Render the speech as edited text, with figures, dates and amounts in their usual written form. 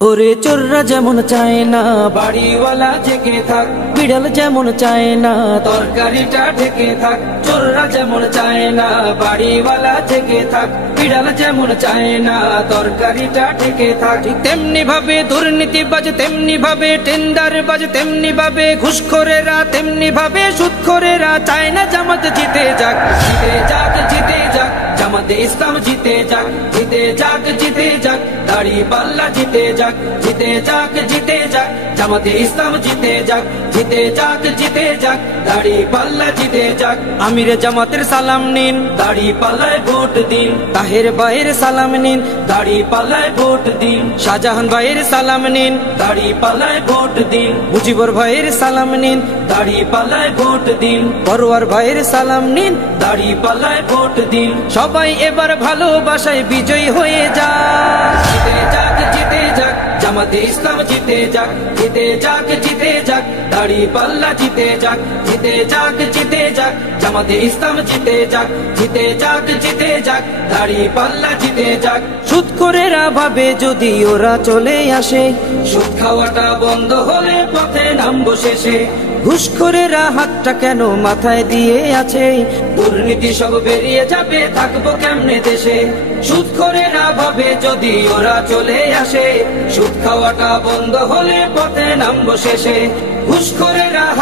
ওরে চোররা যেমন চায় না বাড়িওয়ালা জেগে থাক, বিড়াল যেমন চায় না তরকারিটা ঢেকে থাক। চোররা যেমন চায় না বাড়িওয়ালা জেগে থাক, বিড়াল যেমন চায় না তরকারিটা ঢেকে থাক। তেমনি ভাবে দুর্নীতিবাজ, তেমনি ভাবে টেন্ডারবাজ, তেমনি ভাবে ঘুষখোরেরা, তেমনি ভাবে সুদখোরেরা চায় না জামাত জিতে যাক। জিতে যাক, জিতে যাক, জামাতে ইসলাম জিতে যাক। জিতে যাক, জিতে যাক, দাড়িপাল্লা জিতে যাক। জিতে যাক, জিতে যাক, জামাতে ইসলাম জিতে যাক। জিতে যাক, জিতে যাক, দাড়িপাল্লা জিতে যাক। আমিরে জামাতের সালাম নিন, দাড়িপাল্লায় ভোট দিন। তাহের ভাইয়ের সালাম নিন, দাড়িপাল্লায় ভোট দিন। শাহজাহান ভাইয়ের সালাম নিন, দাড়িপাল্লায় ভোট দিন। মুজিবুর ভাইয়ের সালাম নিন, দাড়িপাল্লায় ভোট দিন। পরোয়ার ভাইয়ের সালাম নিন, দাড়িপাল্লায় ভোট দিন। সবাই এবার ভালোবাসায় বিজয়ী হয়ে যাক। জিতে যাক, জিতে যাক, জামাতে ইসলাম জিতে যাক। জিতে যাক, জিতে যাক, দাড়িপাল্লা জিতে যাক। জিতে যাক, জিতে যাক, জামাতে ইসলাম জিতে যাক। জিতে যাক, জিতে যাক, দাড়িপাল্লা জিতে যাক। সুদখোরেরা ভাবে যদি ওরা চলে আসে, সুদ খাওয়াটা বন্ধ হলে পথে নামবো শেষে। ঘুষখোরেরা হাতটা কেন মাথায় দিয়ে আছে, দুর্নীতি সব বেরিয়ে যাবে, থাকবো কেমনে দেশে। সুদখোরেরা ভাবে যদি ওরা চলে আসে, সুদ খাওয়াটা বন্ধ হলে পথে নামবো শেষে। ঘুষখোরেরা